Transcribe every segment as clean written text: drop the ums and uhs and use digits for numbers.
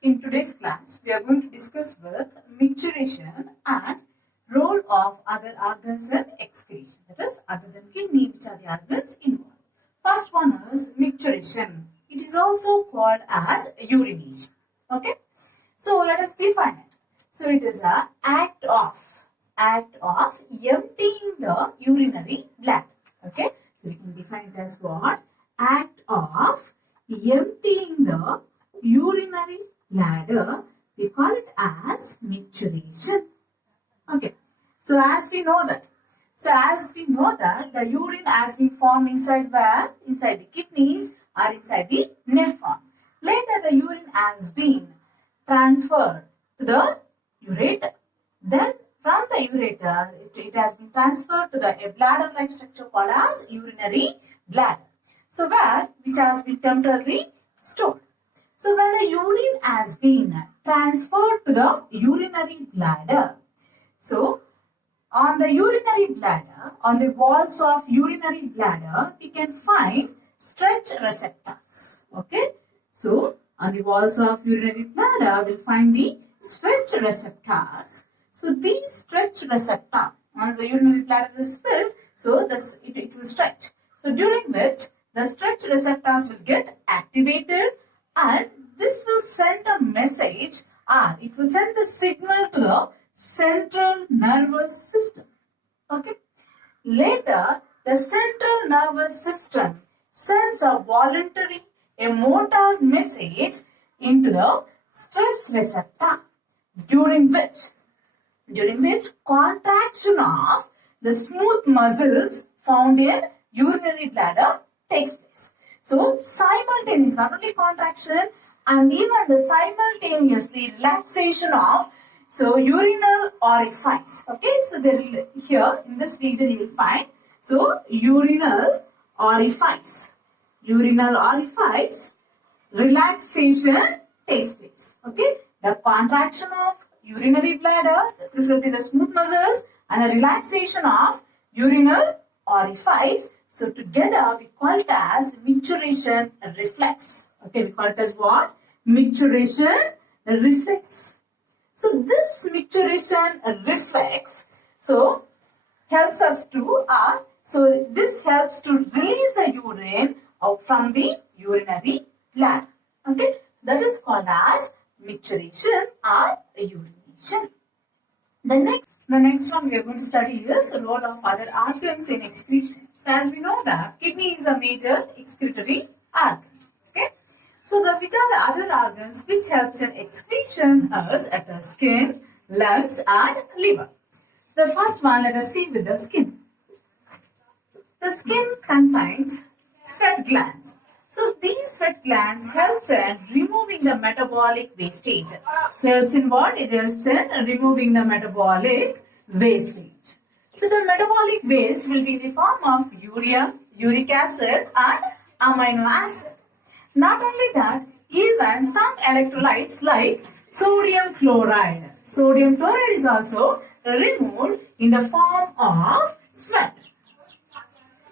In today's class, we are going to discuss with micturition and role of other organs in excretion. That is, other than kidney, which are the organs involved. First one is micturition. It is also called as urination. Okay. So let us define it. So it is a act of emptying the urinary bladder. Okay. So we can define it as what? Act of emptying the urinary bladder. We call it as micturition. Okay. So as we know that the urine has been formed inside where? Inside the kidneys or inside the nephron. Later the urine has been transferred to the ureter. Then from the ureter, it has been transferred to the bladder-like structure called as urinary bladder. So which has been temporarily stored. So when the urine has been transferred to the urinary bladder, so on the urinary bladder, on the walls of urinary bladder, we can find stretch receptors. Okay. So on the walls of urinary bladder, we'll find the stretch receptors. So these stretch receptors, once the urinary bladder is filled, so it will stretch. So during which the stretch receptors will get activated, and this will send a message, or it will send the signal to the central nervous system. Okay. Later, the central nervous system sends a motor message into the stress receptor, during which contraction of the smooth muscles found in urinary bladder takes place. So simultaneous, not only contraction and even the simultaneously relaxation of urinal orifice. Okay, so here in this region you will find urinal orifice. Urinal orifice relaxation takes place. Okay, the contraction of urinary bladder, preferably the smooth muscles, and the relaxation of urinal orifice. So together we call it as micturition reflex. Okay, we call it as what? Micturition reflex. So this micturition reflex helps us to this helps to release the urine out from the urinary bladder. Okay, that is called as micturition or urination. The next one we are going to study is the role of other organs in excretion. So as we know that kidney is a major excretory organ. Okay, so which are the other organs which helps in excretion is at the skin, lungs and liver. So the first one, let us see with the skin. The skin contains sweat glands. So these sweat glands helps in removing the metabolic wastage. So helps in what? It helps in removing the metabolic wastage. So the metabolic waste will be in the form of urea, uric acid and amino acid. Not only that, even some electrolytes like sodium chloride. Sodium chloride is also removed in the form of sweat.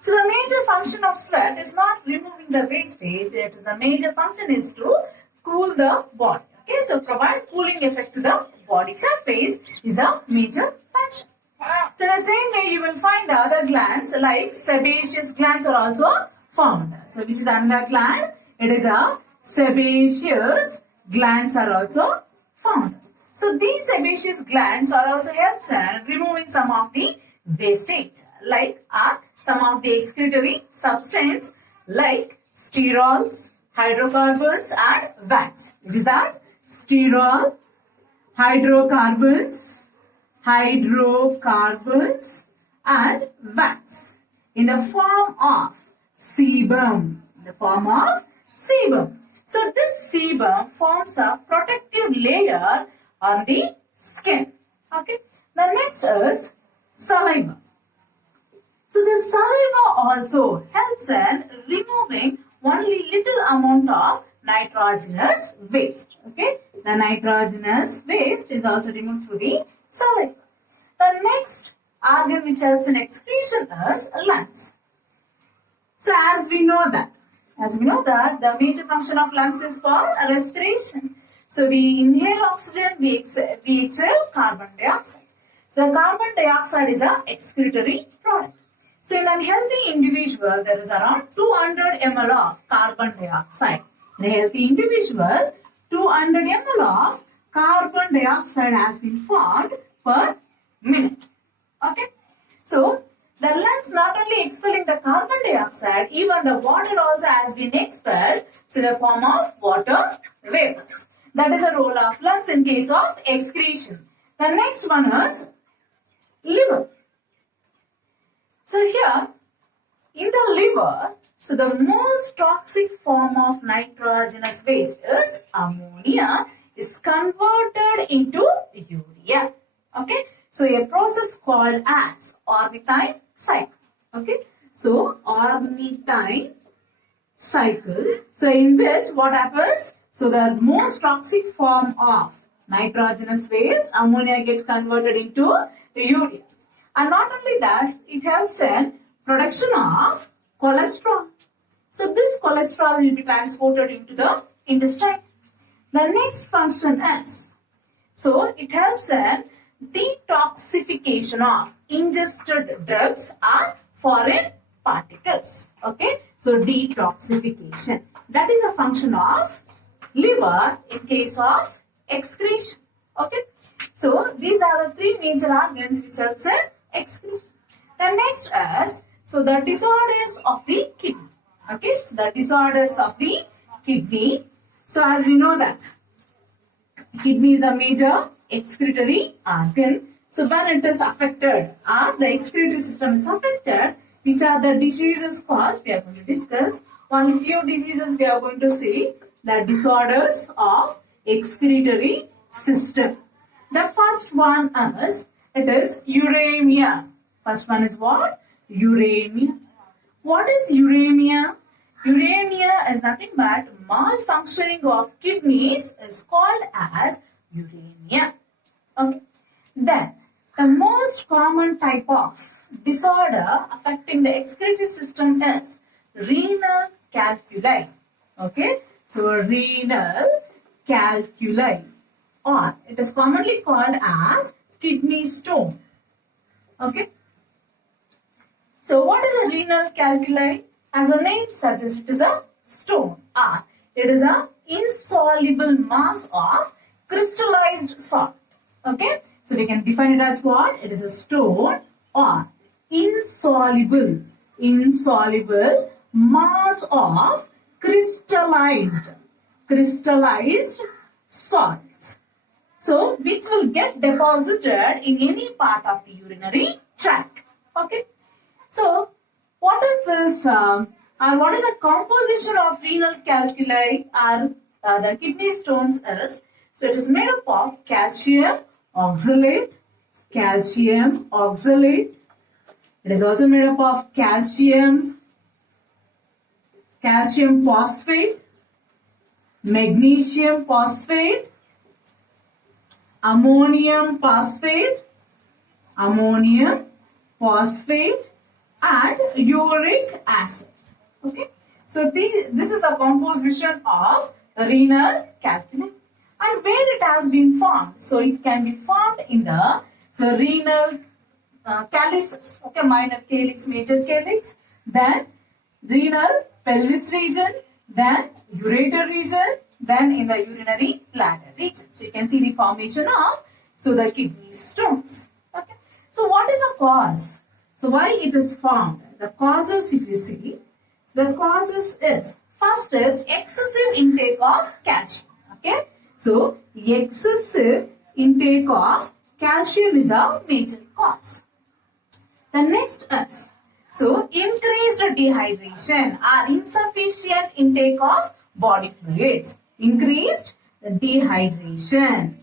So the major function of sweat is not removing the wastage. The major function is to cool the body. Okay, so provide cooling effect to the body surface is a major function. So in the same way, you will find other glands like sebaceous glands are also found. So which is another gland? It is a sebaceous glands are also found. So these sebaceous glands are also helps in removing some of the wastage, like some of the excretory substance like sterols, hydrocarbons and wax. Which is that? Sterol, hydrocarbons and wax in the form of sebum. So this sebum forms a protective layer on the skin. Okay. The next is saliva. So the saliva also helps in removing only little amount of nitrogenous waste. Okay, the nitrogenous waste is also removed through the saliva. The next organ which helps in excretion is lungs. So as we know that the major function of lungs is for respiration. So we inhale oxygen, we exhale carbon dioxide. So the carbon dioxide is a excretory product. So in a healthy individual, there is around 200 ml of carbon dioxide. In a healthy individual, 200 ml of carbon dioxide has been formed per minute. Okay. So the lungs not only expelling the carbon dioxide, even the water also has been expelled in the form of water vapors. That is the role of lungs in case of excretion. The next one is liver. So here, in the liver, so the most toxic form of nitrogenous waste is ammonia is converted into urea. Okay. So a process called as ornithine cycle. Okay. So ornithine cycle. So in which what happens? So the most toxic form of nitrogenous waste, ammonia get converted into urea. And not only that, it helps in production of cholesterol. So this cholesterol will be transported into the intestine. The next function is, so it helps in detoxification of ingested drugs or foreign particles. Okay, so detoxification. That is a function of liver in case of excretion. Okay, so these are the three major organs which helps in excretion. The next is, so the disorders of the kidney. Okay, so the disorders of the kidney. So as we know that kidney is a major excretory organ. So when it is affected or the excretory system is affected, which are the diseases caused, we are going to discuss. Only few diseases we are going to see, the disorders of excretory system. The first one is, it is uremia. First one is what? Uremia. What is uremia? Uremia is nothing but malfunctioning of kidneys is called as uremia. Okay. Then the most common type of disorder affecting the excretory system is renal calculi. Okay. So renal calculi, or it is commonly called as kidney stone. Okay. So what is a renal calculi? As the name suggests, it is a stone, or it is an insoluble mass of crystallized salt. Okay. So we can define it as what? It is a stone or insoluble mass of crystallized salts. So which will get deposited in any part of the urinary tract. Okay. So what is this or what is the composition of renal calculi or the kidney stones is? So it is made up of calcium oxalate. It is also made up of calcium phosphate, magnesium phosphate, ammonium phosphate, and uric acid. Okay. So this is the composition of renal calculi. And where it has been formed? So it can be formed in the renal calyces. Okay, minor calyx, major calyx, then renal pelvis region, then ureter region, then in the urinary bladder region. So you can see the formation of the kidney stones. Okay. So what is the cause? So why it is formed? The causes, if you see, so the causes is, first is excessive intake of calcium. Okay. So excessive intake of calcium is a major cause. The next is, so increased dehydration or insufficient intake of body fluids. Increased dehydration.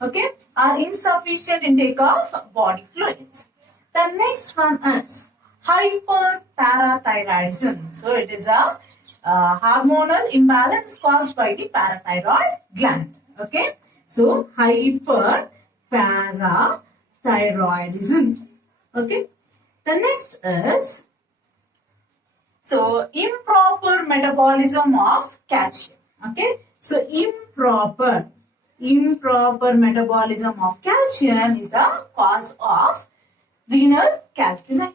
Okay, or insufficient intake of body fluids. The next one is hyperparathyroidism. So it is a hormonal imbalance caused by the parathyroid gland. Okay, so hyperparathyroidism. Okay, the next is, so improper metabolism of calcium. Okay, so improper improper metabolism of calcium is the cause of renal calculi.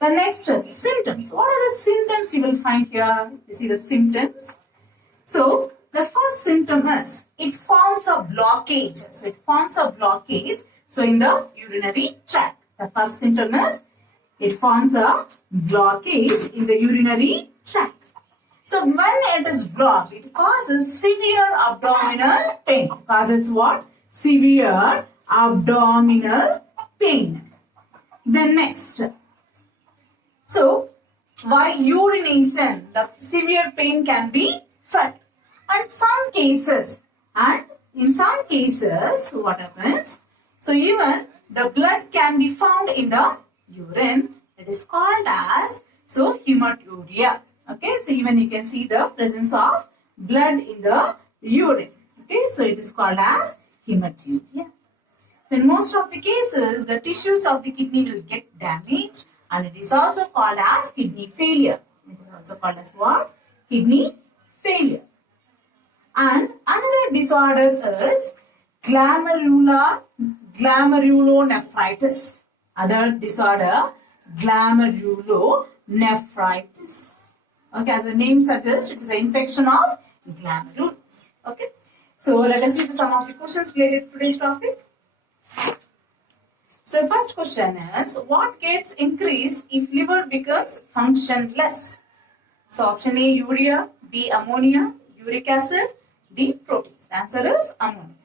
The next symptoms. What are the symptoms you will find here? You see the symptoms. So the first symptom is it forms a blockage. So it forms a blockage. So in the urinary tract. The first symptom is it forms a blockage in the urinary tract. So when it is blocked, it causes severe abdominal pain. Causes what? Severe abdominal pain. Then next. So by urination, the severe pain can be felt. And in some cases, what happens? So even the blood can be found in the urine. It is called as hematuria. Okay, so even you can see the presence of blood in the urine. Okay, so it is called as hematuria. So in most of the cases, the tissues of the kidney will get damaged, and it is also called as kidney failure. It is also called as what? Kidney failure. And another disorder is glomerulonephritis. Other disorder, glomerulonephritis. Okay, as the name suggests, it is an infection of glomerulus. Okay, so let us see some of the questions related to today's topic. So first question is, what gets increased if liver becomes functionless? So option A, urea, B, ammonia, uric acid, D, proteins. The answer is ammonia.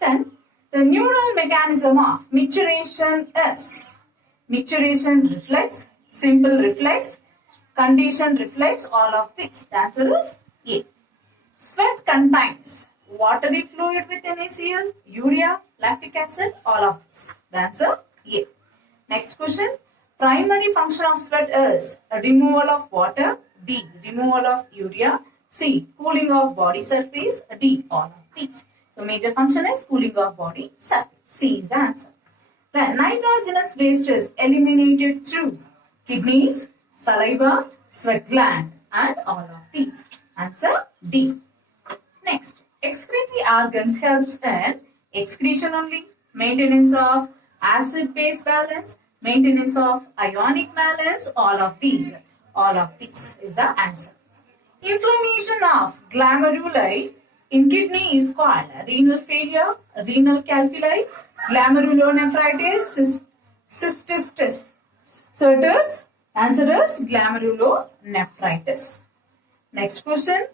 Then the neural mechanism of micturiation is micturiration reflex, simple reflex, conditioned reflex, all of this. The answer is A. Sweat contains watery fluid with NaCl, urea, lactic acid, all of this. The answer A. Next question. Primary function of sweat is a removal of water, B, removal of urea, C, cooling of body surface, D, all of these. So major function is cooling of body surface. C is the answer. The nitrogenous waste is eliminated through kidneys, saliva, sweat gland, and all of these. Answer D. Next, excretory organs helps in excretion only, maintenance of acid-base balance, maintenance of ionic balance, all of these. All of these is the answer. Inflammation of glomeruli in kidney is called renal failure, renal calculi, glomerulonephritis, cystitis. So it is, answer is glomerulonephritis. Next question.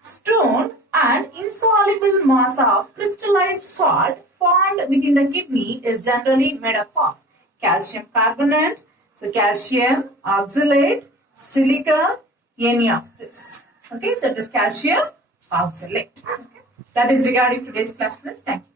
Stone and insoluble mass of crystallized salt formed within the kidney is generally made up of calcium carbonate, so calcium oxalate, silica, any of this. Okay, so it is calcium oxalate. Okay. That is regarding today's class. Thank you.